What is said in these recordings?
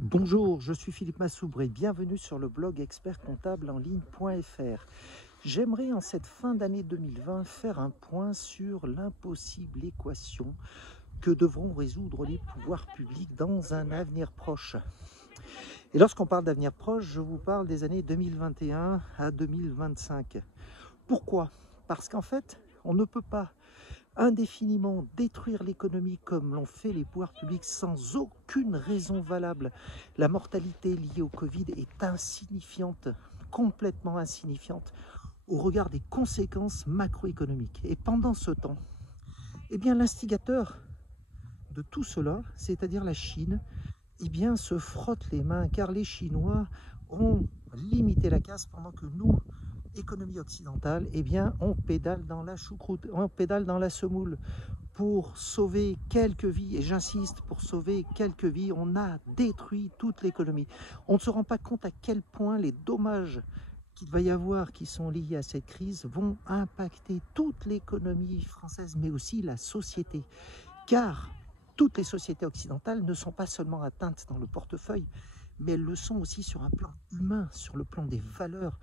Bonjour, je suis Philippe Massoubre et bienvenue sur le blog expertcomptableenligne.fr. J'aimerais en cette fin d'année 2020 faire un point sur l'impossible équation que devront résoudre les pouvoirs publics dans un avenir proche. Et lorsqu'on parle d'avenir proche, je vous parle des années 2021 à 2025. Pourquoi? Parce qu'en fait, on ne peut pas indéfiniment détruire l'économie comme l'ont fait les pouvoirs publics sans aucune raison valable. La mortalité liée au Covid est insignifiante, complètement insignifiante, au regard des conséquences macroéconomiques. Et pendant ce temps, eh bien, l'instigateur de tout cela, c'est-à-dire la Chine, eh bien, se frotte les mains, car les Chinois ont limité la casse pendant que nous, économie occidentale, eh bien, on pédale dans la choucroute, on pédale dans la semoule. Pour sauver quelques vies, et j'insiste, pour sauver quelques vies, on a détruit toute l'économie. On ne se rend pas compte à quel point les dommages qu'il va y avoir qui sont liés à cette crise vont impacter toute l'économie française, mais aussi la société. Car toutes les sociétés occidentales ne sont pas seulement atteintes dans le portefeuille, mais elles le sont aussi sur un plan humain, sur le plan des valeurs.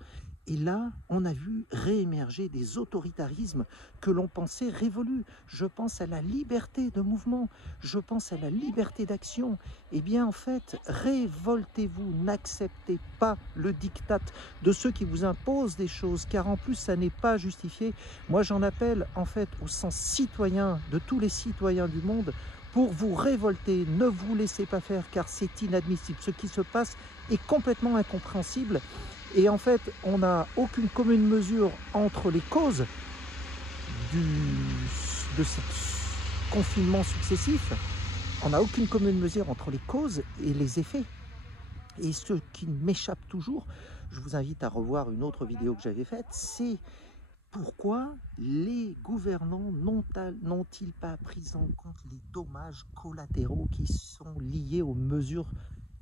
Et là, on a vu réémerger des autoritarismes que l'on pensait révolus. Je pense à la liberté de mouvement, je pense à la liberté d'action. Eh bien, en fait, révoltez-vous, n'acceptez pas le diktat de ceux qui vous imposent des choses, car en plus, ça n'est pas justifié. Moi, j'en appelle en fait au sens citoyen de tous les citoyens du monde pour vous révolter. Ne vous laissez pas faire, car c'est inadmissible. Ce qui se passe est complètement incompréhensible. Et en fait, on n'a aucune commune mesure entre les causes de ce confinement successif. On n'a aucune commune mesure entre les causes et les effets. Et ce qui m'échappe toujours, je vous invite à revoir une autre vidéo que j'avais faite, c'est pourquoi les gouvernants n'ont-ils pas pris en compte les dommages collatéraux qui sont liés aux mesures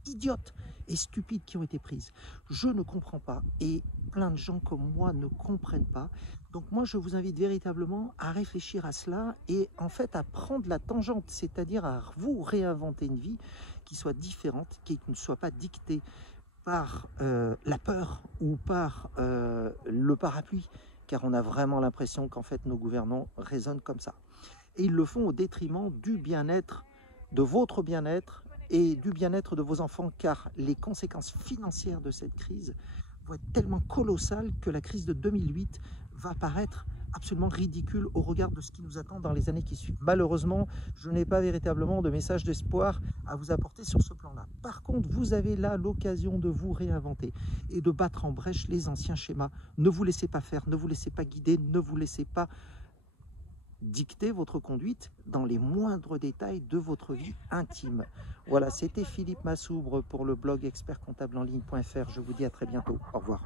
idiotes et stupides qui ont été prises. Je ne comprends pas et plein de gens comme moi ne comprennent pas. Donc moi, je vous invite véritablement à réfléchir à cela et en fait à prendre la tangente, c'est-à-dire à vous réinventer une vie qui soit différente, qui ne soit pas dictée par la peur ou par le parapluie, car on a vraiment l'impression qu'en fait nos gouvernants raisonnent comme ça. Et ils le font au détriment du bien-être, de votre bien-être et du bien-être de vos enfants, car les conséquences financières de cette crise vont être tellement colossales que la crise de 2008 va paraître absolument ridicule au regard de ce qui nous attend dans les années qui suivent. Malheureusement, je n'ai pas véritablement de message d'espoir à vous apporter sur ce plan-là. Par contre, vous avez là l'occasion de vous réinventer et de battre en brèche les anciens schémas. Ne vous laissez pas faire, ne vous laissez pas guider, ne vous laissez pas dicter votre conduite dans les moindres détails de votre vie intime. Voilà, c'était Philippe Massoubre pour le blog expertcomptableenligne.fr. Je vous dis à très bientôt. Au revoir.